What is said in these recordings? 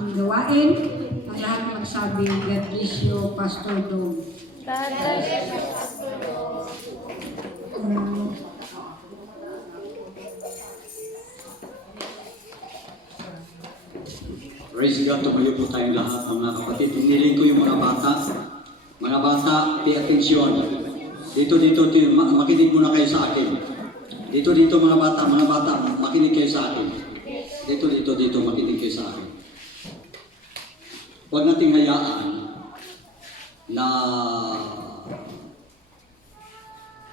ating gawain. Ang lahat magsabi, God bless you, Pastor Dog. God bless you, Pastor Dog. Praise God, tumayo po tayong lahat mga kapatid. Hiniling ko yung mga bata. Mga bata, pay attention. Dito, makinig muna kayo sa akin. Dito, mga bata, makinig kayo sa akin. Dito, makinig kayo sa akin. Huwag nating hayaan na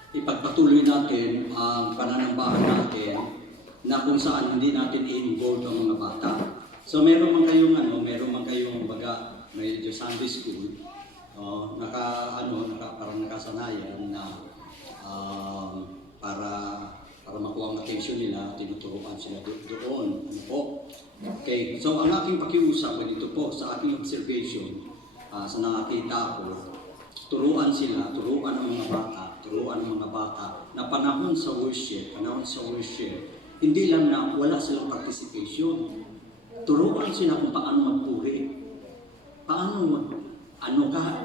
ipagpatuloy natin ang pananambahan natin na kung saan hindi natin i-involve ang mga bata. So meron man kayong baga, may Sunday school, parang nakasanayan na para makuha ang attention nila, tinuturuan sila doon. Ano po? Okay, so ang aking pakiusap dito po sa aking observation, sa nakakita ko, turuan ang mga bata na panahon sa worship, hindi lang na wala silang participation. Turuan sila kung paano magpuri.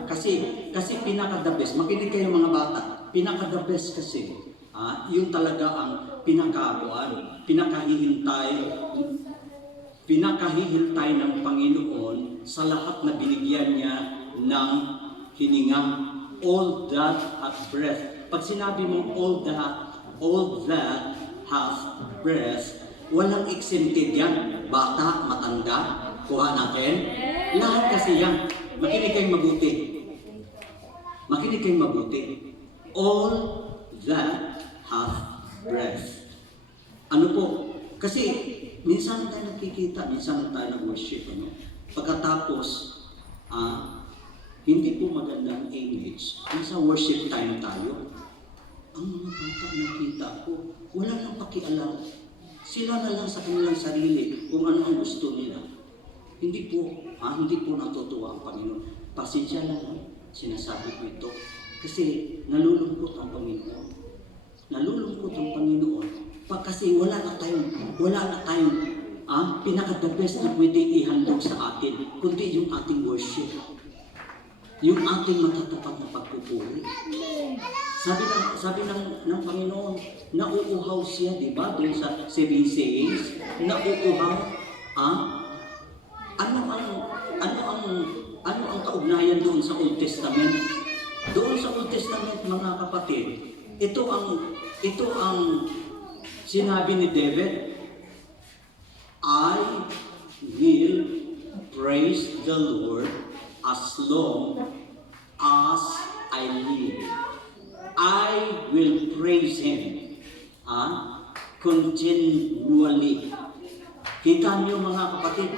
Kasi pinaka-the best, makinig kayo mga bata, pinaka-the best kasi, yun talaga ang pinakahihintay ng Panginoon sa lahat na binigyan niya ng hininga, all that hath breath. Pag sinabi mo all that hath breath, walang exempted yan. Bata, matanda, kuha natin. Lahat kasi yan. Makinig kayong mabuti. All that hath breath. Ano po? Kasi minsan tayo nakikita, minsan tayo nag-worship. Pagkatapos, hindi po magandang image. Nasa worship time tayo. Ang mga bata nakita ko, wala nang pakialam. Sila na lang sa kanilang sarili kung ano ang gusto nila. Hindi po natutuwa ang Panginoon. Pasensya lang, sinasabi ko ito. Kasi nalulungkot ang Panginoon. Kasi wala na tayong pinaka-the best na pwede ihandog sa atin, kundi yung ating worship. Yung ating matatapat na pagpupuri. Sabi ng Panginoon, nauuhaw siya, di ba? Doon sa 7 sayings, nauuhaw. Ano ang kaugnayan doon sa Old Testament? Doon sa Old Testament, mga kapatid, ito ang sinabi ni David, I will praise the Lord as long as I live. I will praise Him continually. Kita niyo mga kapatid,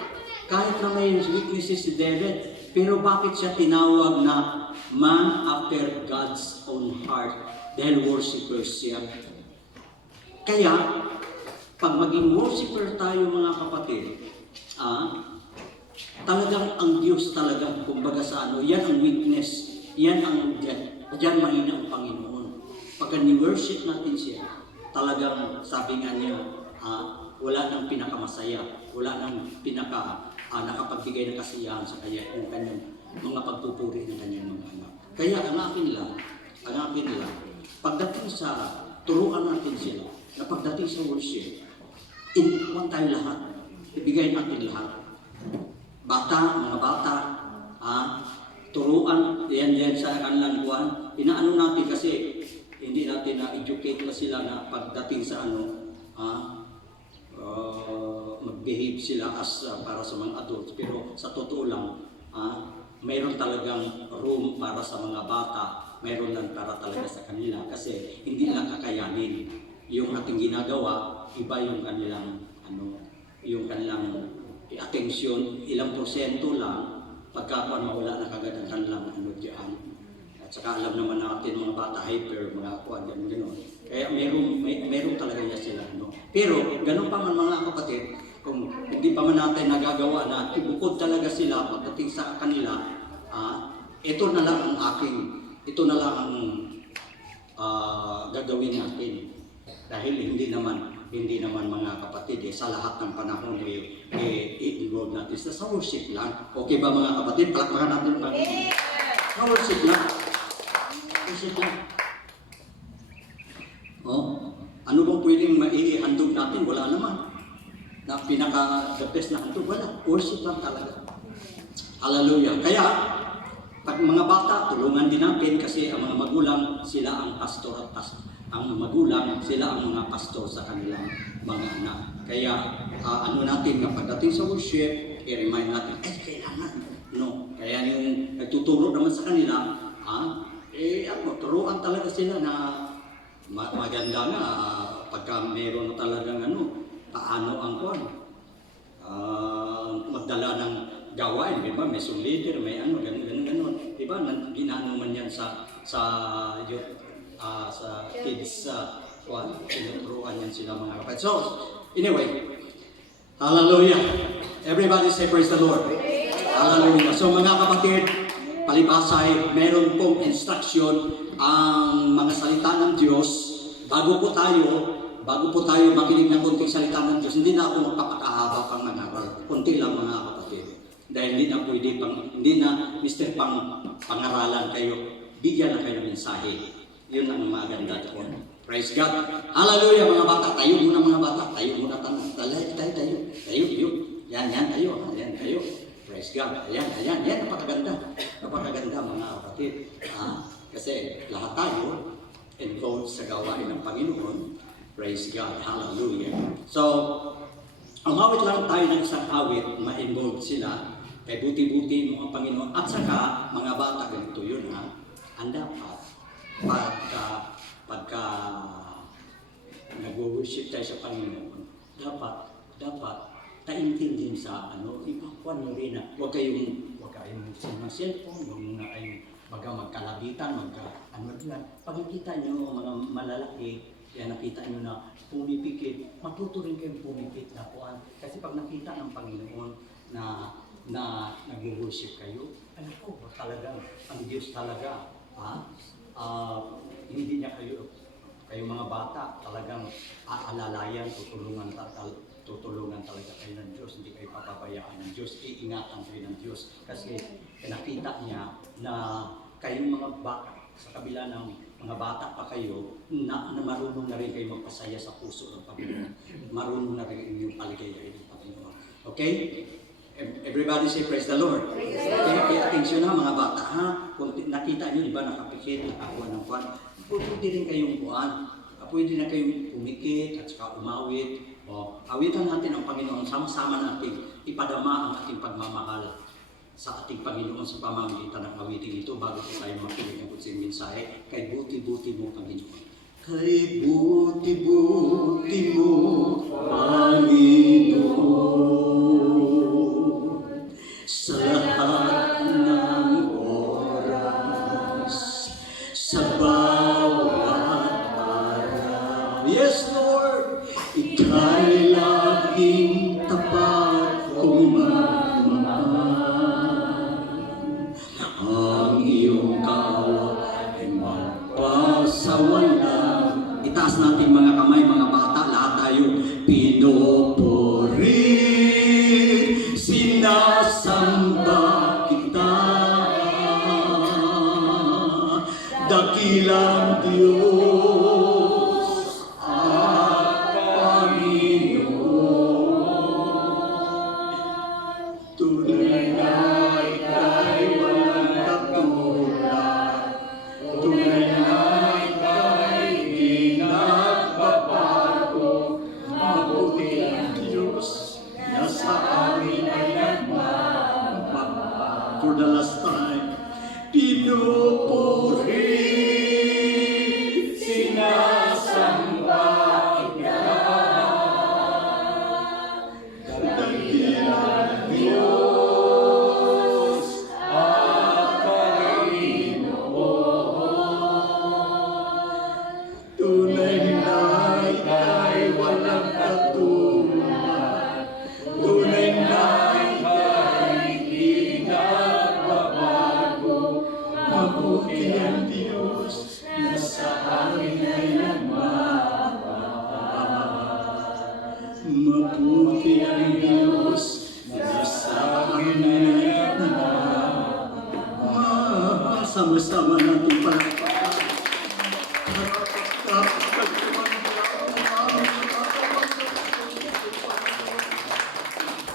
kahit na may weaknesses si David, pero bakit siya tinawag na man after God's own heart? Dahil worshiper siya. Kaya, pag maging worshiper tayo mga kapatid, talagang ang Diyos talagang, kumbaga sa yan ang weakness, yan mahina ang Panginoon. Pagka ni-worship natin siya, talagang sabi nga niya, wala nang pinakamasaya, wala nang nakapagbigay ng kasiyahan sa kanyang mga pagpupuri ng kanyang mga anak. Kaya ang akin lang, pagdating sa turuan natin sila, na pagdating sa worship, inuwan tayo lahat, ibigay natin lahat. Mga bata, turuan, yan sa kanilang buwan. Inaano natin kasi hindi natin na-educate na sila na pagdating sa mag-behave sila as para sa mga adults. Pero sa totoo lang, mayroon talagang room para sa mga bata, mayroon lang para talaga sa kanila kasi hindi lang kakayanin. Yung ating ginagawa, iba yung kanilang attention, ilang porsyento lang, mawala na kagad ang kanilang diyan. At saka alam naman natin mga bata, hyper, mga kuwan, gano'n. Kaya meron talaga niya sila. Pero, ganun pa man mga kapatid, kung hindi pa man natin nagagawa na ibukod talaga sila pagdating sa kanila, ito na lang ang gagawin natin. Dahil hindi naman hindi naman mga kapatid, sa lahat ng panahon, i-involve natin sa worship lang. Okay ba mga kapatid? Palakpakan natin mga sa worship lang. Worship lang. Oh, ano bang pwedeng maihandog natin? Wala naman. Na pinaka-the best na handog, wala. Worship lang talaga. Hallelujah. Kaya, pag mga bata, tulungan din natin kasi ang mga magulang, sila ang pastor at pastor. Ang magulang, sila ang mga pastor sa kanilang mga anak. Kaya, ano natin, pagdating sa worship, i-remind natin, kailangan. No. Kaya yung nagtuturo naman sa kanila, turuan talaga sila na maganda nga, pagka meron na talagang paano ang kwan. Magdala ng gawain, di ba? May leader, may ganun. Di ba? Ginano man yan sa kids, tinuturuan yan sila mga kapatid. So, anyway, hallelujah. Everybody say praise the Lord. Hallelujah. So mga kapatid, palibasay, meron pong instruction ang mga salita ng Diyos. Bago po tayo makinig ng konting salita ng Diyos, hindi na ako magpapakahaba pang mangaral. Konti lang mga kapatid. Dahil hindi na pwede hindi na Mr. Pangaralan kayo, bigyan na kayo ng mensahe. Yun ang maganda doon. Praise God. Hallelujah mga bata. Tayo muna mga bata. Tayo muna tanong. Tayo. Yan tayo. Praise God. Ayan. Napakaganda. Napakaganda mga kapatid. Kasi lahat tayo involved sa gawain ng Panginoon. Praise God. Hallelujah. So, ang awit lang tayo ng isang awit, ma-involve sila. Kay buti-buti mo ang Panginoon. At saka, mga bata, ganito yun ang dapat. Pagka nag-worship tayo sa Panginoon, dapat taintindihin sa ipakuan nyo rin na huwag kayong ng cellphone, huwag muna kayong magkalabitan, pag nakita nyo mga malalaki, kaya nakita nyo na pumipikit, matuto rin kayong pumipit na kuan. Kasi pag nakita ng Panginoon na nag-worship kayo, talagang ang Diyos talaga, hindi niya kayo mga bata, talagang aalalayan, tutulungan talaga kayo ng Diyos, hindi kayo papabayaan ng Diyos, iingatan kayo ng Diyos. Kasi nakita niya na kayong mga bata, sa kabila ng mga bata pa kayo, na marunong na rin kayo magpasaya sa puso ng Panginoon. Marunong na rin yung paligayahin ng Panginoon. Okay? Everybody say praise the Lord. Kaya atensyon na mga bata, kung nakita niyo, di ba, nakapikit, nakakuha ng kwan, pwede rin kayong kuhan, pwede na kayong pumikit at saka umawit. Awitan natin ang Panginoon, sama-sama natin ipadama ang ating pagmamahal sa ating Panginoon sa pamamagitan ng awiting ito bago po tayo makinig ng kutsing mensahe. Kay buti-buti mo, Panginoon. Kay buti-buti mo, Panginoon, sa lahat ng oras, sa bawat araw. Yes, Lord, ika'y laging tapat kong magmamahal. Ang iyong kawa ay magpasawalang. Itaas natin mga kamay, mga bata, lahat tayo. Pinupuri, sinasamba kita, dakilang Diyos at Panginoon. Tunay na ika'y walang katulad, tunay na ika'y di nagbabago. Mabuti ang Diyos na sa amin ay nagmamahal. For the last time, pinupuri, sinasamba kita, dakilang Diyos at Panginoon. Tunay na ika'y walang katulad, tunay na ika'y di nagbabago. sama-sama natin palakpakan.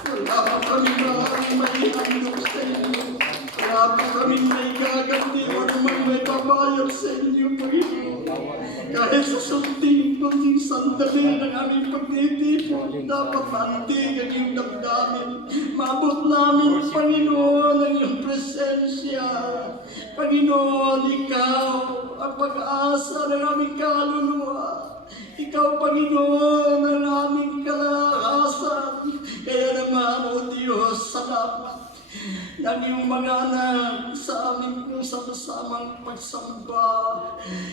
Wala pa kami may handog sa inyo. Wala pa kami may gaganti o naman may babayad sa inyo, Panginoon. Kahit sa sunting konting sandali ng aming pagtitipon, dapat maantig ang iyong damdamin. Maabot namin, Panginoon, ang iyong presensya. Panginoon, Ikaw ang pag-asa ng aming kaluluwa. Ikaw, Panginoon, ang aming kalakasan. Kaya naman, O Diyos, salamat ng iyong mga anak sa aming sama-samang pagsamba.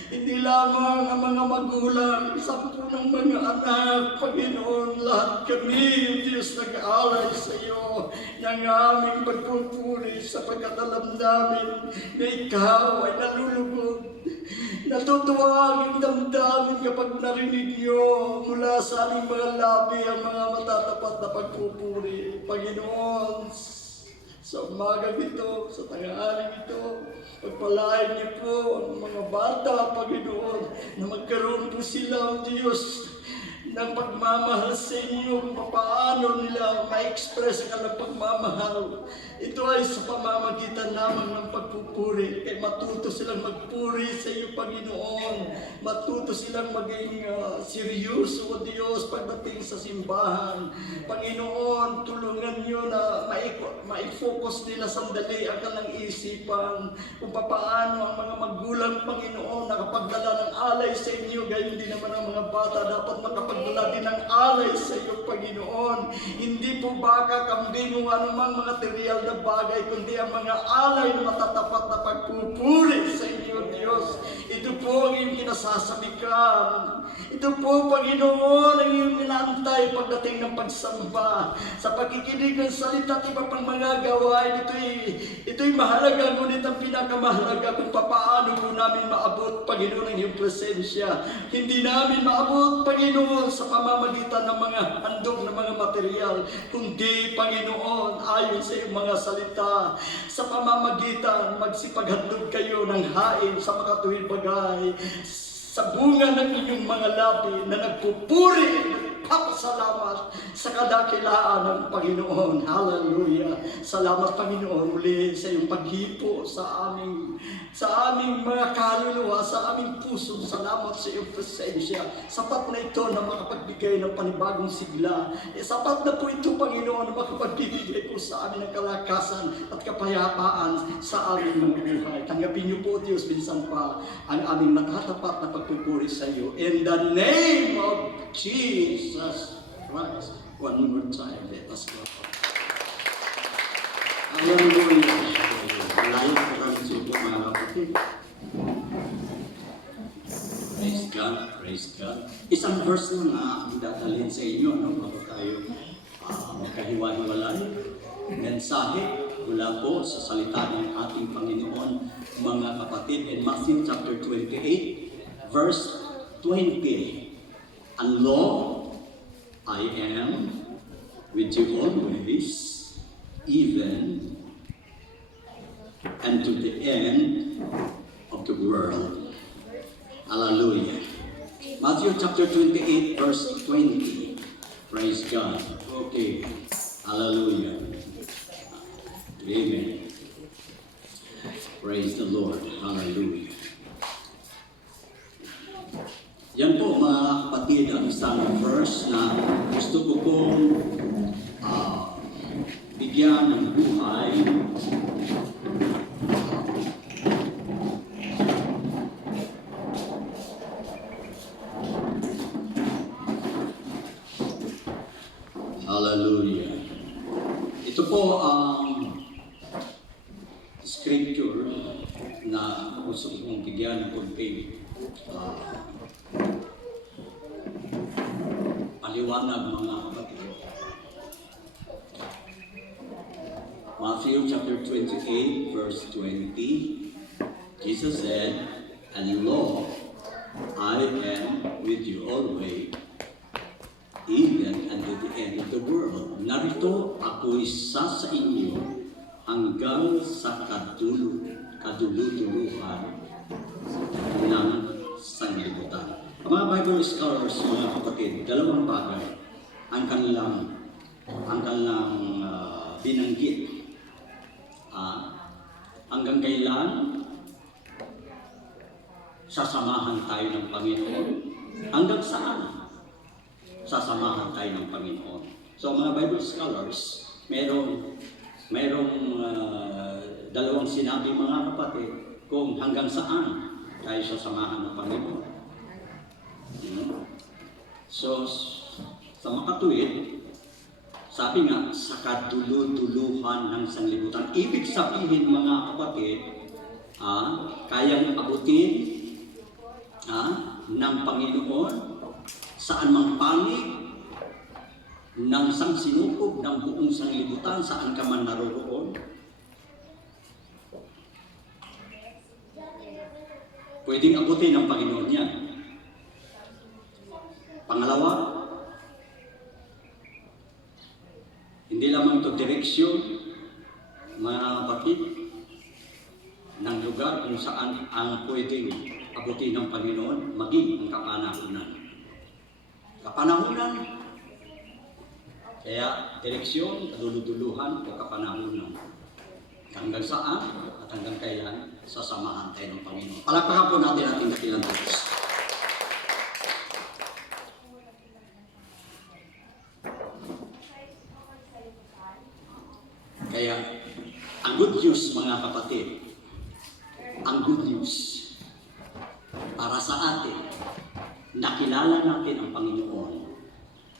Hindi lamang ang mga magulang, sa ng mga anak, Panginoon, lahat kami, Diyos, nag-aalay sa iyo ng aming pagpupuri sapagkat alam namin na ikaw ay nalulugod. Natutuwa ang iyong damdamin kapag narinig niyo mula sa aming mga labi ang mga matatapat na pagpupuri. Panginoon, sa umagang ito, sa tanghaling ito, pagpalain niyo po ang mga bata, Panginoon, na magkaroon po sila, O Diyos, ng pagmamahal sa inyo, kung paano nila ma-express ang kanilang pagmamahal. Ito ay sa pamamagitan lamang ng pagpupuri. Kaya matuto silang magpuri sa iyo, Panginoon. Matuto silang maging seryoso, O Diyos, pagdating sa simbahan. Panginoon, tulungan niyo na ma-focus nila sandali ang kanilang isipan. Kung paano ang mga magulang, Panginoon, nakapagdala ng alay sa inyo, gayon din naman ang mga bata dapat makapagdala din ng alay sa iyo, Panginoon. Hindi po baka kambing o anumang material na bagay, kundi ang mga alay na matatapat na pagpupuri sa inyo, Diyos. Ito po ang iyong kinasasabikan. Ito po, Panginoon, ang iyong inaantay pagdating ng pagsamba. Sa pakikinig ng salita at iba pang mga gawain, ito'y mahalaga, ngunit ang pinakamahalaga kung paano po namin maabot, Panginoon, ang iyong presensya. Hindi namin maabot, Panginoon, sa pamamagitan ng mga handog na mga material, kundi, Panginoon, ayon sa iyong mga salita, sa pamamagitan magsipaghandog kayo ng hain sa makatuwid bagay, sa bunga ng inyong mga labi na nagpupuri, nagpapasalamat sa kadakilaan ng Panginoon. Hallelujah! Salamat, Panginoon, muli sa iyong paghipo sa aming mga kaluluwa, sa aming puso. Salamat sa iyong presensya. Sapat na ito na makapagbigay ng panibagong sigla. Sapat na po ito, Panginoon, na makapagbigay po sa amin ng kalakasan at kapayapaan sa aming mga buhay. Tanggapin niyo po, Diyos, minsan pa ang aming nakatapat na pagpupuri sa iyo. In the name of Jesus Christ. One more time, let us go. Hallelujah. Malayo po kami subo, mga kapatid. Praise God, praise God. Isang verse lang ang dadalhin sa inyo, bago tayo magkahiwa-hiwalay. Mensahe mula po sa salita ng ating Panginoon, mga kapatid, in Matthew chapter 28, verse 20. And lo, I am with you always, even and to the end of the world. Hallelujah. Matthew chapter 28, verse 20. Praise God. Okay. Hallelujah. Amen. Praise the Lord. Hallelujah. Yan po, mga kapatid, ang isang verse na gusto ko pong bigyan ng buhay. Hallelujah. Ito po ang scripture na gusto kong bigyan ng konting paliwanag, mga kapatid. Matthew chapter 28, verse 20, Jesus said, And lo, I am with you always, even unto the end of the world. Narito, ako isa sa inyo hanggang sa kadulutuluhan ng sanglibutan. Ang mga Bible scholars, mga kapatid, dalawang bagay ang kanilang binanggit. Hanggang kailan sasamahan tayo ng Panginoon? Hanggang saan sasamahan tayo ng Panginoon? So mga Bible scholars, mayroong dalawang sinabi, mga kapatid, kung hanggang saan tayo sasamahan ng Panginoon. So sa makatuwid, sabi nga, sa kaduluduluhan ng sanlibutan. Ibig sabihin, mga kapatid, kayang abutin ng Panginoon saan mang panig ng sangsinukob ng buong sanlibutan, saan ka man naroroon. Pwedeng abutin ng Panginoon yan. Pangalawa, hindi lamang ito direksyon, mga kapatid, ng lugar kung saan ang pwedeng abutin ng Panginoon, maging ang kapanahunan. Kapanahunan, kaya direksyon, kaduluduluhan o kapanahunan. Hanggang saan at hanggang kailan sasamahan tayo ng Panginoon. Palakpakan po natin ating dakilang Diyos. Kaya, ang good news, mga kapatid, ang good news para sa atin, nakilala natin ang Panginoon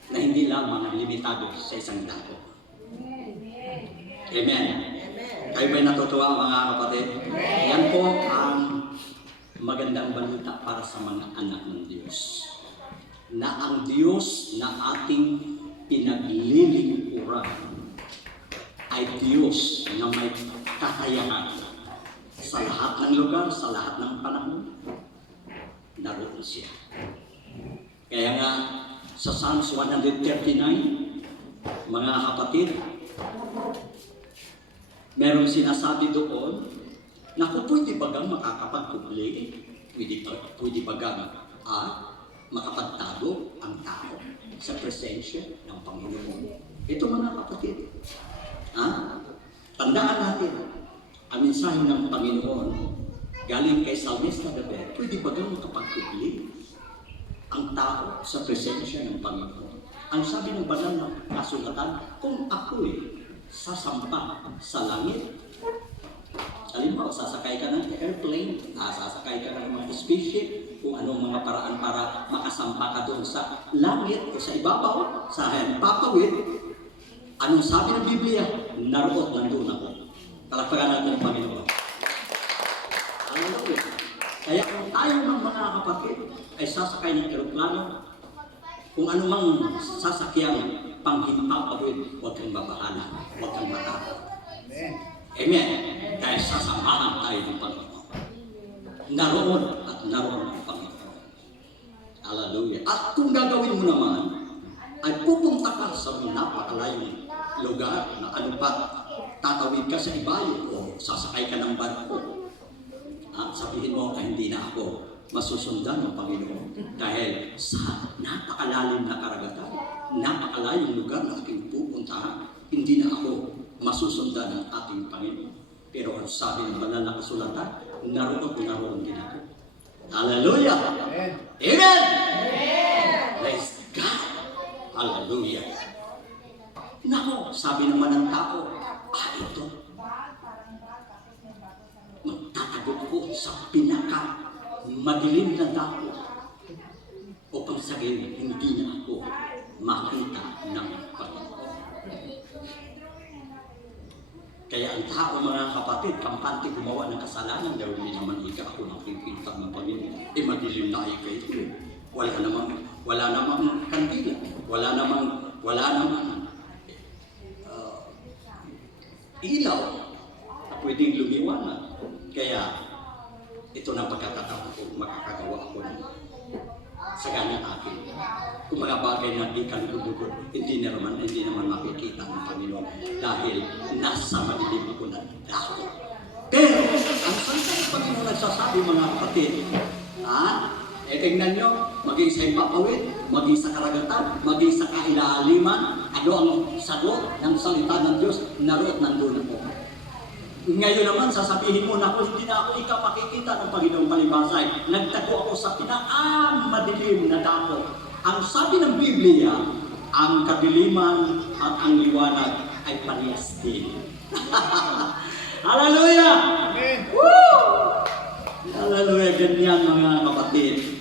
na hindi lamang limitado sa isang dako. Amen. Kayo ba'y natutuwa, mga kapatid? Yan po ang magandang balita para sa mga anak ng Diyos. Na ang Diyos na ating pinaglilingkuran ay Diyos na may kakayahan sa lahat ng lugar, sa lahat ng panahon. Naroon siya. Kaya nga, sa Psalms 139, mga kapatid, merong sinasabi doon na kung pwede bagang makakapagpubli, pwede bagang makapagtago ang tao sa presensya ng Panginoon. Ito, mga kapatid, tandaan natin, ang mensahe ng Panginoon galing kay Salmista David, pwede bagang makapagpubli ang tao sa presensya ng Panginoon. Ang sabi ng banal na kasulatan, kung ako'y sasampa sa langit, halimbawa, sasakay ka ng airplane, sasakay ka ng mga spaceship, kung anong mga paraan para makasampa ka doon sa langit o sa ibabaw, sa papawid, anong sabi ng Biblia? Naroon, nandun ako. Kalakpakan natin ng Panginoon. Hallelujah. Kaya kung tayo mga kapatid ay sasakay ng aeroplano, kung anumang sasakyang panghimpapawid, huwag kang mabahala, huwag kang matakot. Amen. Dahil sasamahan tayo ng Panginoon. Naroon at naroon ang Panginoon. Hallelujah. At kung gagawin mo naman, ay pupunta ka sa napakalayong lugar na ano pa, tatawid ka sa ibayo o sasakay ka ng barko. At sabihin mo, hindi na ako masusundan ng Panginoon dahil sa napakalalim na karagatan, napakalayong lugar na ating pupuntahan, hindi na ako masusundan ng ating Panginoon. Pero ang sabi ng banal na kasulatan, naroon din ako. Hallelujah! Amen! Amen! Praise God! Hallelujah! Nako, sabi naman ng tao, ito, magtatago ko sa pinaka madilim na dako upang sabihin, hindi na ako makita ng Panginoon. Kaya ang tao, mga kapatid, kampante gumawa ng kasalanan, dahil hindi naman ako nakikita ng Panginoon. Madilim na ito. Wala namang kandila, wala namang ilaw na pwedeng lumiwanag. Kaya ito na pagkakataon ko, makakagawa ako ng sa kanyang akin. Kung mga bagay na di kalugod-lugod, hindi naman makikita ng Panginoon dahil nasa madilim ako ng dako. Pero, ang salita ng Panginoon nagsasabi mga kapatid, tingnan nyo, maging sa ipapawid, maging sa karagatan, maging sa kailaliman, ano ang sagot ng salita ng Diyos, naroon nandun ako. Ngayon naman, sasabihin mo na ako, hindi na ako ikaw makikita ng Panginoong palibasay. Nagtago ako sa pinakamadilim na dako. Ang sabi ng Biblia, ang kadiliman at ang liwanag ay parehas din. Hallelujah! Amen. Woo! Hallelujah! Ganyan mga kapatid.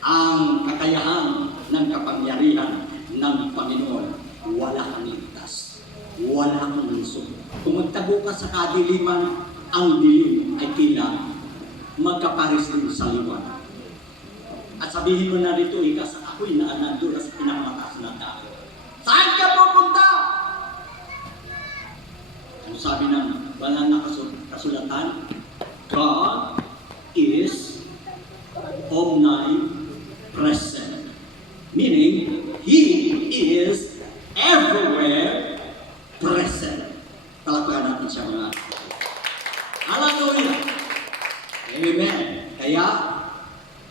Ang kakayahan ng kapangyarihan ng Panginoon, wala kang ligtas. Wala kang lisod. Kung magtago ka sa kadiliman, ang dilim ay tila magkapares din sa liwanag. At sabihin mo na rito, ako'y nandun sa pinakamataas na tao. Saan ka pupunta? Ang sabi ng banal na kasulatan, God is omnipresent. Meaning, He is everywhere present. Talakpakan natin siya mga. Hallelujah! Amen! Kaya,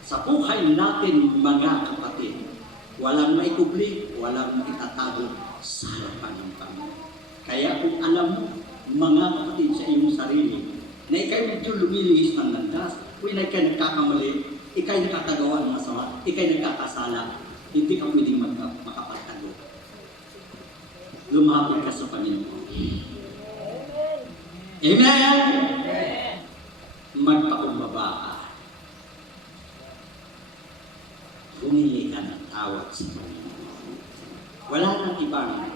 sa buhay natin mga kapatid, walang maikubli, walang maitatago sa harapan ng Panginoon. Kaya kung alam mo, mga kapatid sa iyong sarili, na ikay medyo lumilihis ng landas, kung ikay nagkakamali, ikay nakakagawa ng masama, ikay nagkakasala, hindi ka pwedeng makapagtago. Lumapit ka sa Panginoon. Amen! Magpakumbaba ka. Humingi ka ng tawad sa Panginoon. Wala nang ibang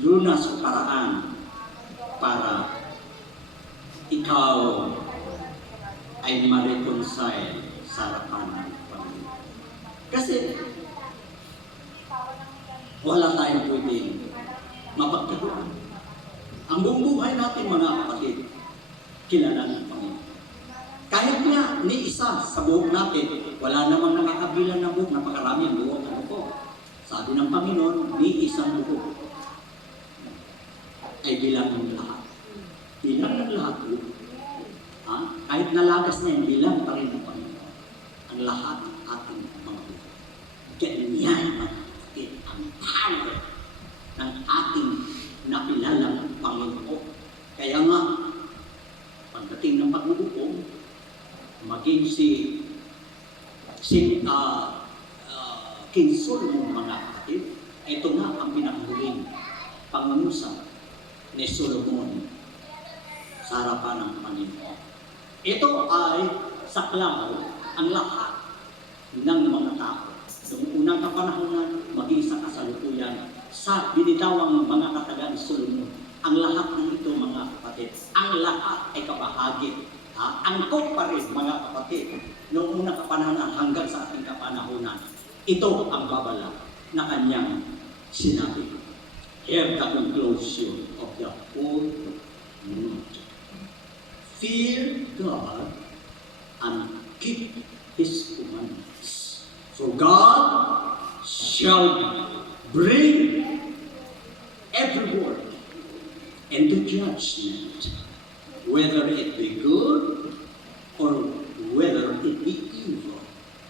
lunas o paraan para ikaw ay ma-reconcile sa harapan ng Panginoon. Kasi wala tayong pwedeng mapagtaguan. Ang buong buhay natin mga kapatid, kilala ng Panginoon. Kahit nga ni isa sa buhok natin, wala namang nakakabilang na buhok, napakarami ang buhok. Ano po? Sabi ng Panginoon, ni isang buhok ay bilang ng lahat. Bilang ng lahat po. Kahit nalagas niya, bilang pa rin ng Panginoon. Ang lahat ng ating mga buhok. Ganyan mga kapatid, ang power ng ating nakilalang Panginoon. Kaya nga, pagdating ng pagbubuo, maging King Solomon mga kapatid, ito nga ang pinakahuling pangungusap ni Solomon sa harapan ng Panginoon. Ito ay saklaw ang lahat ng mga tao. Noong unang kapanahonan, maging sa kasalukuyan, sa binitawang mga kataga ni Solomon, ang lahat ng ito mga kapatid, ang lahat ay kabahagi. Angkop pa rin mga kapatid, noong unang kapanahonan hanggang sa ating kapanahonan, ito ang babala na kanyang sinabi. Hear the conclusion of the whole world. Fear God and keep His commandments. For God shall bring every work into judgment, whether it be good or whether it be evil.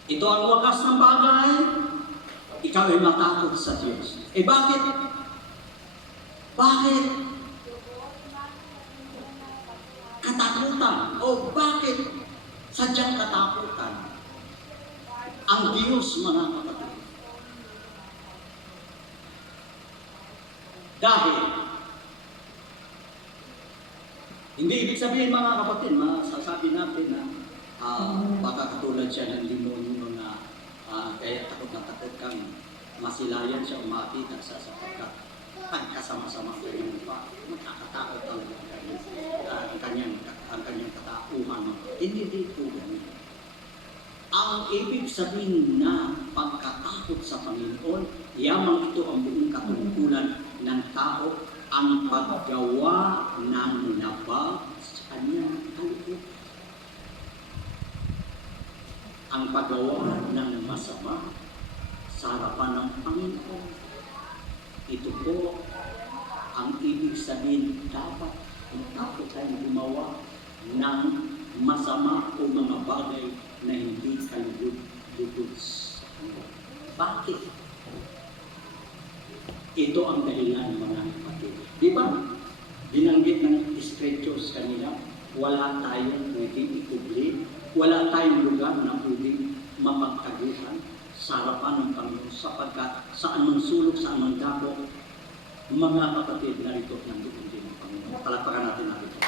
Ito ang wakas ng bagay. Ikaw ay matakot sa Diyos. Bakit? Bakit? Katakutan. O bakit sadyang katakutan? Ang Diyos, mga kapatid. Dahil hindi ibig sabihin mga kapatid, masasabi natin na baka katulad siya ng demonyo na kaya takot na takot kang masilayan siya o makita sa sapagkat pagkasama-sama kayo pa, magkakatakot ang kanyang katauhan. Hindi dito ganyan. Ang ibig sabihin na pagkatakot sa Panginoon, yamang ito ang buong katungkulan ng tao, ang paggawa ng labag sa kanyang kalooban. ang paggawa ng masama sa harapan ng Panginoon. Ito po ang ibig sabihin, dapat kung ako tayo gumawa ng masama o mga bagay na hindi kalugod-lugod sa Panginoon. Bakit? Ito ang dahilan, mga kapatid. Di ba? Binanggit ng Scriptures kanina, wala tayong pwedeng ikubli, wala tayong lugar na pwedeng mapagtaguhan sa harapan ng Panginoon sapagkat saan man sulok, saan man dako, mga kapatid, narito nandoon din ang Panginoon. Palakpakan natin narito.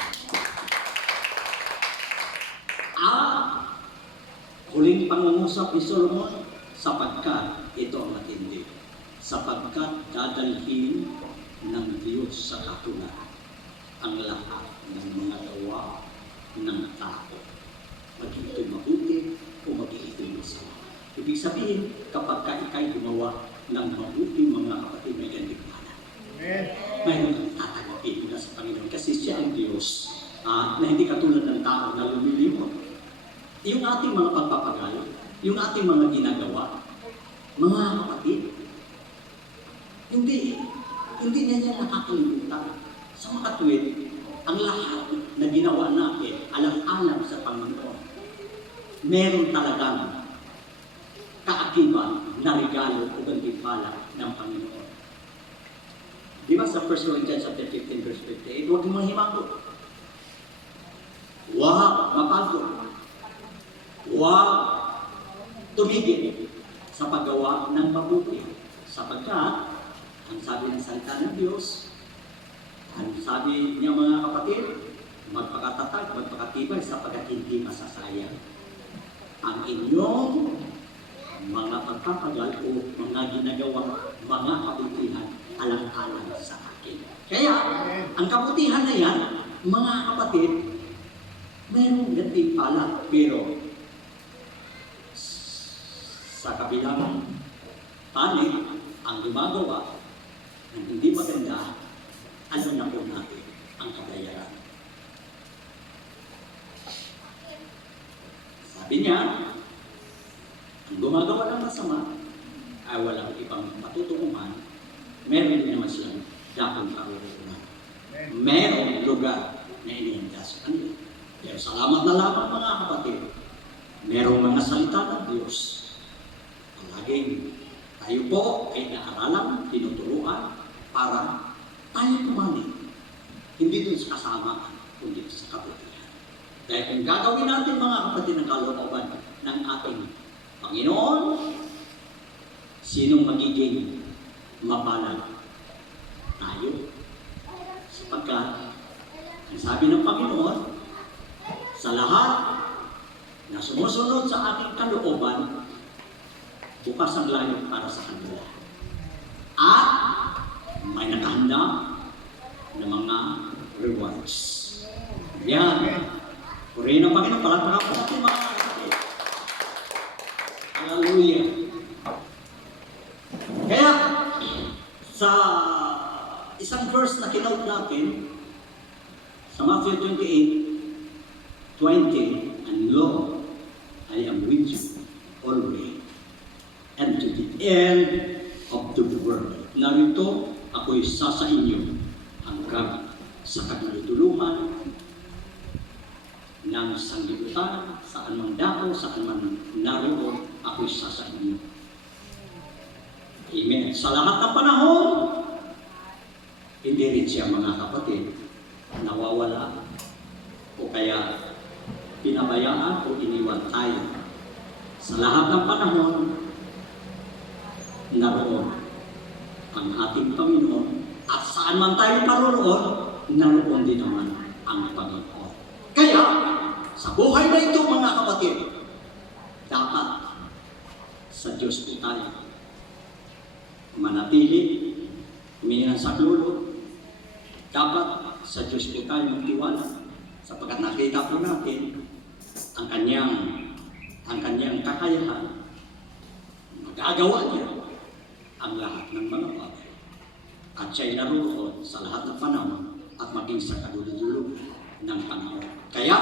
Huling pangungusap ni Solomon, sapagkat ito ang matindi, sapagkat dadalhin ng Diyos sa katularan ang lahat ng mga gawa ng tao. Maging ito'y mabuti o maging ito'y masama. Ibig sabihin, kapag ika'y gumawa ng mabuti, mga kapatid, may gandigmanan. Mayroon kang tatanggapin mula sa Panginoon kasi siya ang Diyos na hindi katulad ng tao na lumilimot. Yung ating mga pagpapagala, yung ating mga ginagawa, mga kapatid, hindi niya niya nakakalimutan. Sa makatwid, ang lahat na ginawa natin, alam-alam sa Panginoon, meron talagang kaakibat na regalo o gantimpala ng Panginoon. Di ba sa 1 Corinthians 15 verse 58, huwag mong himango. Huwag mapagod. Huwag tumigil sa paggawa ng mabuti. Sapagkat, ang sabi ng salita ng Diyos, ang sabi niya mga kapatid, magpakatatag, magpakatibay sapagkat hindi masasayang ang inyong mga pagpapagal o mga ginagawa, mga kabutihan alang-alang sa akin. Kaya, ang kabutihan na yan, mga kapatid, mayroong gantimpala, pero sa kabilang panig, ang gumagawa ng hindi maganda, alam na po natin ang kabayaran. Sabi niya, ang gumagawa ng masama ay walang ibang patutunguhan, meron din naman silang dakong karurungan. Merong lugar na inihinda sa kanila. Pero salamat na lamang mga kapatid, merong mga salita ng Diyos. Palaging tayo po ay naaralan, tinuturuan para tayo kumanin. Hindi dun sa kasamaan, kundi sa kabutihan. Dahil kung gagawin natin mga kapatid ng kalooban ng ating Panginoon, sinong magiging mapalag? Tayo. Sapagkat, ang sabi ng Panginoon, sa lahat na sumusunod sa ating kalooban, bukas ang langit para sa kanila. At may nakahanda na mga rewards. Yan. Purihin ang Panginoon, palakpakan po natin mga kapatid. Hallelujah. Kaya, sa isang verse na kinote natin, sa Matthew 28:20, and lo, I am with you always, and to the end of the world. Narito, ako'y sa inyo hanggang sa kadulutuluhan ng sanglibutan, saan man dako, saan man naroon, ako'y sa inyo. Amen. Sa lahat ng panahon, hindi rin siya mga kapatid nawawala o kaya pinabayaan o iniwan tayo. Sa lahat ng panahon, naroon ang ating Panginoon at saan man tayo paroroon, naroon din naman ang Panginoon. Kaya, sa buhay na ito mga kapatid, dapat sa Diyos po tayo manatili, humingi ng saklolo. Dapat sa Diyos po tayo magtiwala sapagkat nakita po natin ang kanyang kakayahan. Magagawa niya ang lahat ng mga bagay. At siya'y naroon sa lahat ng panahon at maging sa kadululuhan ng Panginoon. Kaya,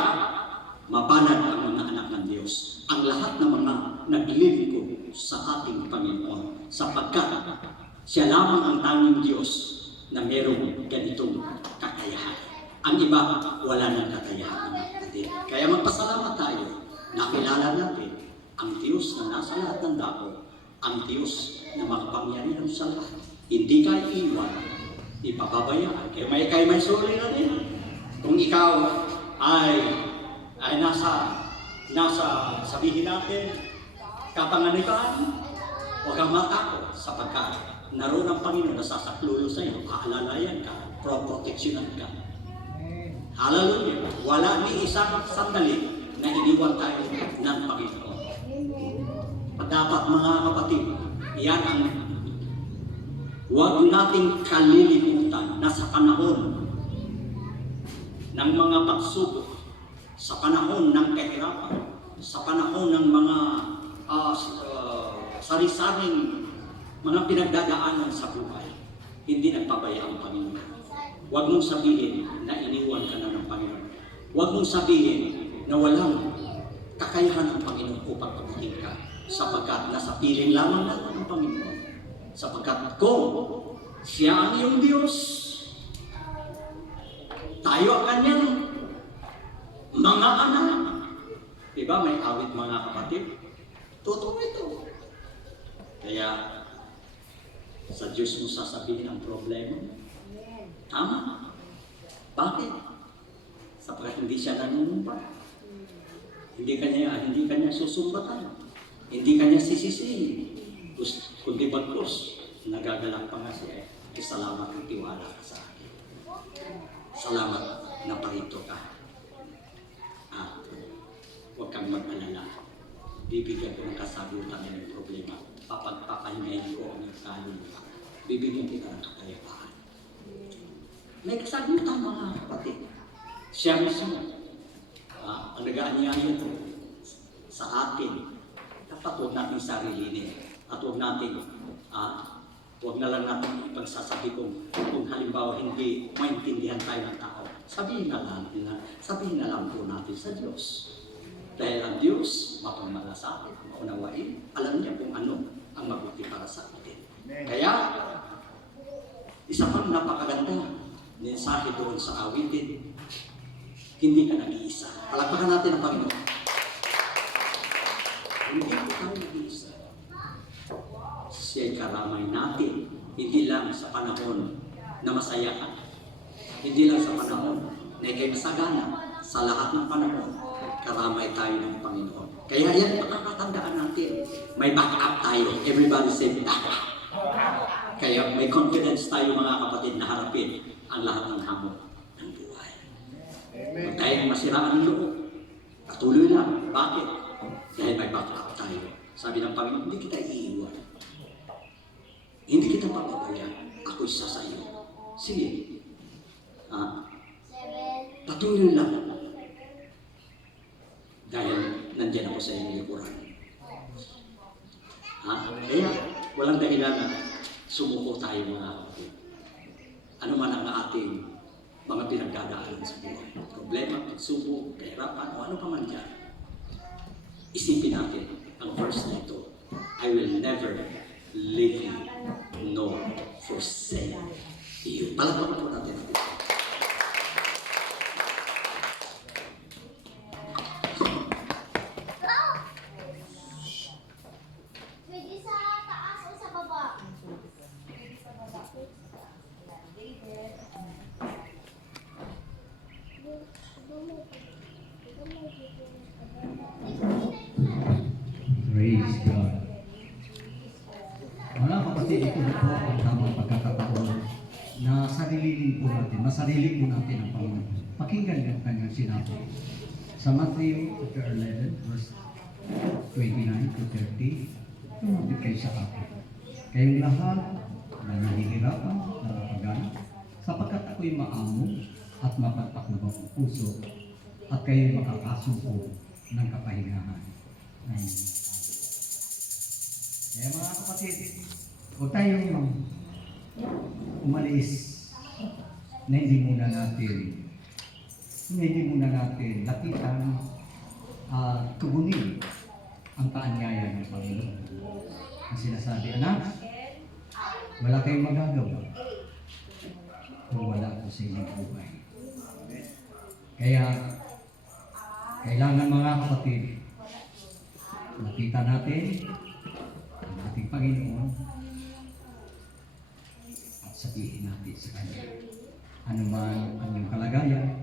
Mapalad ang mga anak ng Diyos, ang lahat ng mga naglilingkod sa ating Panginoon, sapagkat siya lamang ang tanging Diyos na mayroong ganitong kakayahan. Ang iba, wala ng kakayahan. Kaya magpasalamat tayo, nakilala natin ang Diyos na nasa lahat ng dako, ang Diyos na makapangyarihan sa lahat. Hindi ka iiwan, ipababayaan. Kaya may sorry na din. Kung ikaw ay nasa sabihin natin, kapanganiban, huwag kang matakot sapagkat naroon ang Panginoon na sasaklulo sa iyo, aalalayan ka, proteksyonan ka. Hallelujah! Wala ni isang sandali na iniwan tayo ng Panginoon. Dapat mga kapatid, yan ang huwag nating kalilimutan na sa panahon ng mga pagsubok, sa panahon ng kahirapan, sa panahon ng mga sari-saring mga pinagdadaanan sa buhay, hindi nagpabaya ang Panginoon. Huwag mong sabihin na iniwan ka na ng Panginoon. Huwag mong sabihin na walang kakayahan ng Panginoon upang pabutin ka, sapagkat nasa piling lamang natin ng Panginoon. Sapagkat kung siya ang iyong Diyos, tayo ang kanyang mga anak. Diba may awit mga kapatid? Totoo ito. Kaya sa Diyos mo sasabihin ang problema. Tama. Bakit? Sapagkat hindi siya nanunumpa. Hindi kanya susumbatan. Hindi kanya sisisihin. Kundi bagkus, nagagalak pa nga siya. Salamat ang tiwala ka sa akin. Salamat na parito ka. Huwag kang mag-alala. Bibigyan ko ng kasagutan ng problema. Papagpapahingayin ko ang kaluluwa. Bibigyan kita ng kapayapaan. May kasagutan mga kapatid. Siya mismo. Ang nag-aanyaya ito sa atin. Dapat huwag natin sarilinin. At huwag natin, huwag na lang natin ipagsasabi kung halimbawa hindi maintindihan tayo ng tao. Sabihin na lang po natin sa Diyos. Dahil ang Diyos, mapagmalasakit, maunawain, alam niya kung ano ang mabuti para sa atin. Kaya, isa pang napakaganda mensahe doon sa awitin, hindi ka nag-iisa. Palakpakan natin ang Panginoon. Hindi ko tayo nag-iisa. Siya'y karamay natin, hindi lang sa panahon na masaya ka. Hindi lang sa panahon na ikay masagana, sa lahat ng panahon, karamay tayo ng Panginoon. Kaya yan, makakatandaan natin. May backup tayo. Everybody say backup. Kaya may confidence tayo mga kapatid na harapin ang lahat ng hamon ng buhay. Huwag tayong masiraan ng loob. Patuloy lang. Bakit? Dahil may backup tayo. Sabi ng Panginoon, hindi kita iiwan. Hindi kita papabayaan. Ako'y isa sa iyo. Sige. Patuloy lang. Dahil nandiyan ako sa iyong likuran. Kaya walang dahilan na sumuko tayo mga kapatid. Ano man ang ating mga pinagdadaanan sa buhay. Problema, pagsubok, kahirapan, o ano pa man dyan. Isipin natin ang verse na ito. I will never leave you nor forsake you. Palakpakan po natin ang ito. Praise God. Mga kapatid, ito na po ang tamang pagkakataon na sarilin po natin, masariling po natin ang Panginoon. Pakinggan ang kanyang sinabi. Sa Matthew chapter 11, verse 29 to 30, tumapit kayo sa akin. Kayong lahat na nahihirapan, nakakagana, sapagkat ako'y maamo at mapagpaklubang ang puso, at kayo'y makakasuko ng kapahingahan. Amen. Kaya mga kapatid, huwag tayong umalis na hindi muna natin lapitan tugunin ang paanyaya ng Panginoon. Ang sinasabi, anak, wala kayong magagawa kung wala ko sa inyong buhay. Kaya, kailangan mga kapatid, nakita natin ang ating Panginoon at sabihin natin sa Kanya, ano man ang iyong kalagayan,